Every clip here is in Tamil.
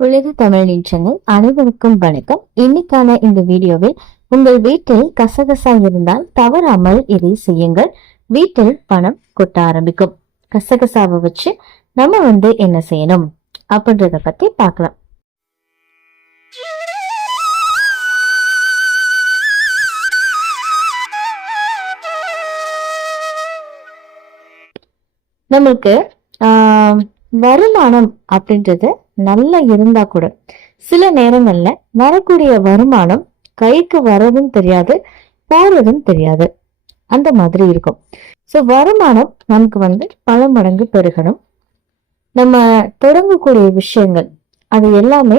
உலக தமிழ் நின்றங்கள் அனைவருக்கும் வணக்கம். இன்னைக்கான இந்த வீடியோவில் உங்கள் வீட்டில் கசகசா இருந்தால் தவறாமல் இதை செய்யுங்கள். வீட்டில் பணம் கொட்ட ஆரம்பிக்கும். கசகசாவை வச்சு நம்ம வந்து என்ன செய்யணும்? அப்படின்றத பத்தி பார்க்கலாம். நம்மளுக்கு வருமானம் அப்படின்றது நல்லா இருந்தா கூட. சில நேரங்கள்ல வரக்கூடிய வருமானம் கைக்கு வரதும் தெரியாது போறதும் தெரியாது. அந்த மாதிரி இருக்கும். ஸோ வருமானம் நமக்கு வந்து பல மடங்கு பெருகணும். நம்ம தொடங்கக்கூடிய விஷயங்கள் அது எல்லாமே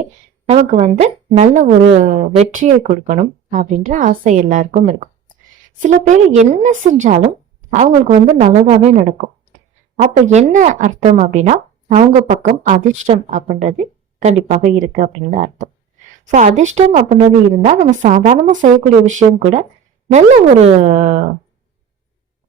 நமக்கு வந்து நல்ல ஒரு வெற்றியை கொடுக்கணும் அப்படின்ற ஆசை எல்லாருக்கும் இருக்கும். சில பேர் என்ன செஞ்சாலும் அவங்களுக்கு வந்து நல்லதாவே நடக்கும். அப்ப என்ன அர்த்தம் அப்படின்னா அவங்க பக்கம் அதிர்ஷ்டம் அப்படின்றது கண்டிப்பாக இருக்கு அப்படின்னு தான் அர்த்தம். ஸோ அதிர்ஷ்டம் அப்படின்றது இருந்தா நம்ம சாதாரணமா செய்யக்கூடிய விஷயம் கூட நல்ல ஒரு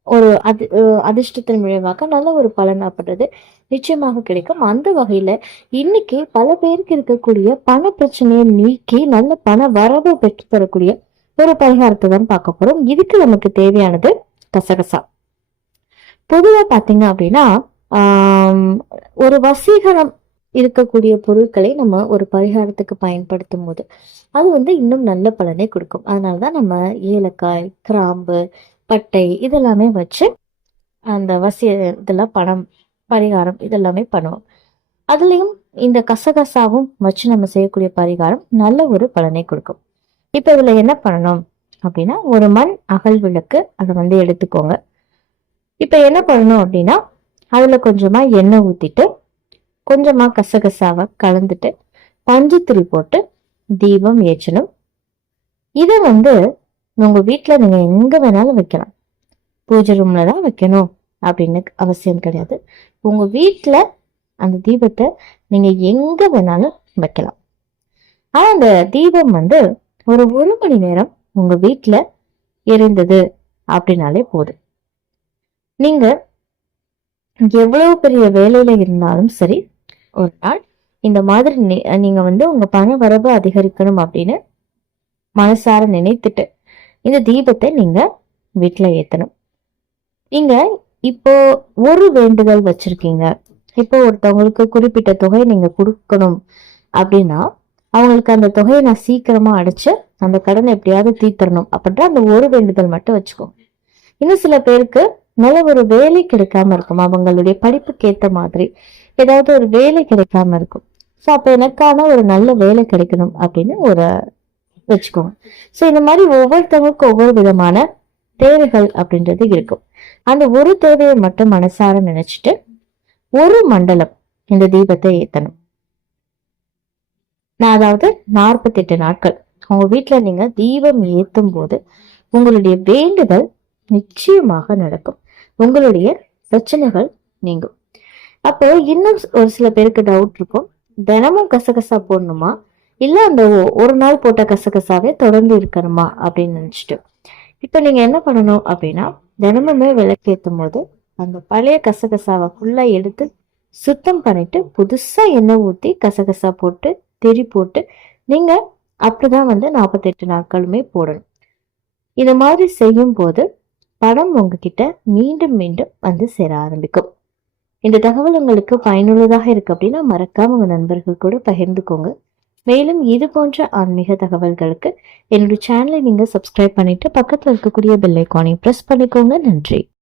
ஒரு அது அஹ் அதிர்ஷ்டத்தின் விளைவாக நல்ல ஒரு பலன் அப்படின்றது நிச்சயமாக கிடைக்கும். அந்த வகையில இன்னைக்கு பல பேருக்கு இருக்கக்கூடிய பண பிரச்சனையை நீக்கி நல்ல பண வரவு பெற்று தரக்கூடிய ஒரு பரிகாரத்தை தான் பார்க்க போறோம். இதுக்கு நமக்கு தேவையானது கசகசா. பொதுவா பார்த்தீங்க அப்படின்னா ஒரு வசீகரம் இருக்கக்கூடிய பொருட்களை நம்ம ஒரு பரிகாரத்துக்கு பயன்படுத்தும் போது அது வந்து இன்னும் நல்ல பலனை கொடுக்கும். அதனாலதான் நம்ம ஏலக்காய் கிராம்பு பட்டை இதெல்லாமே வச்சு அந்த வசி இதெல்லாம் பணம் பரிகாரம் இதெல்லாமே பண்ணுவோம். அதுலேயும் இந்த கசகசாவும் வச்சு நம்ம செய்யக்கூடிய பரிகாரம் நல்ல ஒரு பலனை கொடுக்கும். இப்போ இதில் என்ன பண்ணணும் அப்படின்னா ஒரு மண் அகல் விளக்கு அதை வந்து எடுத்துக்கோங்க. இப்போ என்ன பண்ணணும் அப்படின்னா அதில் கொஞ்சமாக எண்ணெய் ஊற்றிட்டு கொஞ்சமாக கசகசாவை கலந்துட்டு பஞ்சுத்திரி போட்டு தீபம் ஏற்றணும். இதை வந்து உங்கள் வீட்டில் நீங்கள் எங்கே வேணாலும் வைக்கலாம். பூஜை ரூமில் தான் வைக்கணும் அப்படின்னு அவசியம் கிடையாது. உங்கள் வீட்டில் அந்த தீபத்தை நீங்கள் எங்கே வேணாலும் வைக்கலாம். ஆனால் அந்த தீபம் வந்து ஒரு ஒரு மணி நேரம் உங்கள் வீட்டில் எரிந்தது அப்படின்னாலே போதும். நீங்கள் எவ்வளவு பெரிய வேலையில இருந்தாலும் சரி ஒரு நாள் இந்த மாதிரி நீங்க வந்து உங்க பண வரவு அதிகரிக்கணும் அப்படின்னு மனசார நினைத்துட்டு இந்த தீபத்தை நீங்க வீட்டுல ஏத்தணும். நீங்க இப்போ ஒரு வேண்டுதல் வச்சிருக்கீங்க. இப்போ ஒருத்தவங்களுக்கு குறிப்பிட்ட தொகை நீங்க கொடுக்கணும் அப்படின்னா அவங்களுக்கு அந்த தொகையை நான் சீக்கிரமா அடைச்சு அந்த கடனை எப்படியாவது தீர்த்தரணும் அப்படின்ற அந்த ஒரு வேண்டுதல் மட்டும் வச்சுக்கோங்க. இன்னும் சில பேருக்கு நல்ல ஒரு வேலை கிடைக்காம இருக்கும். அவங்களுடைய படிப்புக்கு ஏத்த மாதிரி ஏதாவது ஒரு வேலை கிடைக்காம இருக்கும். ஸோ அப்ப எனக்கான ஒரு நல்ல வேலை கிடைக்கணும் அப்படின்னு ஒரு வச்சுக்கோங்க. ஸோ இந்த மாதிரி ஒவ்வொருத்தவங்களுக்கும் ஒவ்வொரு விதமான தேவைகள் அப்படின்றது இருக்கும். அந்த ஒரு தேவையை மட்டும் மனசார நினைச்சிட்டு ஒரு மண்டலம் இந்த தீபத்தை ஏத்தணும். நான் அதாவது நாற்பத்தெட்டு நாட்கள். உங்க வீட்டுல நீங்க தீபம் ஏத்தும் போது உங்களுடைய வேண்டுதல் நிச்சயமாக நடக்கும். உங்களுடைய பிரச்சனைகள் நீங்கும். அப்போ இன்னும் ஒரு சில பேருக்கு டவுட் இருக்கும். தினமும் கசகசா போடணுமா? இல்ல அந்த ஒரு நாள் போட்ட கசகசாவே தொடர்ந்து இருக்கணுமா? அப்படின்னு நினச்சிட்டு. இப்போ நீங்க என்ன பண்ணணும் அப்படின்னா தினமுமே விளக்கேற்றும் போது அந்த பழைய கசகசாவை ஃபுல்லா எடுத்து சுத்தம் பண்ணிட்டு புதுசா எண்ணெய் ஊற்றி கசகசா போட்டு திரி போட்டு நீங்க அப்படிதான் வந்து நாற்பத்தெட்டு நாட்களுமே போடணும். இந்த மாதிரி செய்யும் போது படம் உங்ககிட்ட மீண்டும் மீண்டும் வந்து சேர ஆரம்பிக்கும். இந்த தகவல் உங்களுக்கு பயனுள்ளதாக இருக்கு அப்படின்னா மறக்காம உங்க நண்பர்கள் கூட பகிர்ந்துக்கோங்க. மேலும் இது போன்ற ஆன்மீக தகவல்களுக்கு என்னுடைய சேனலை நீங்க சப்ஸ்கிரைப் பண்ணிட்டு பக்கத்துல இருக்கக்கூடிய பெல் பிரஸ் பண்ணிக்கோங்க. நன்றி.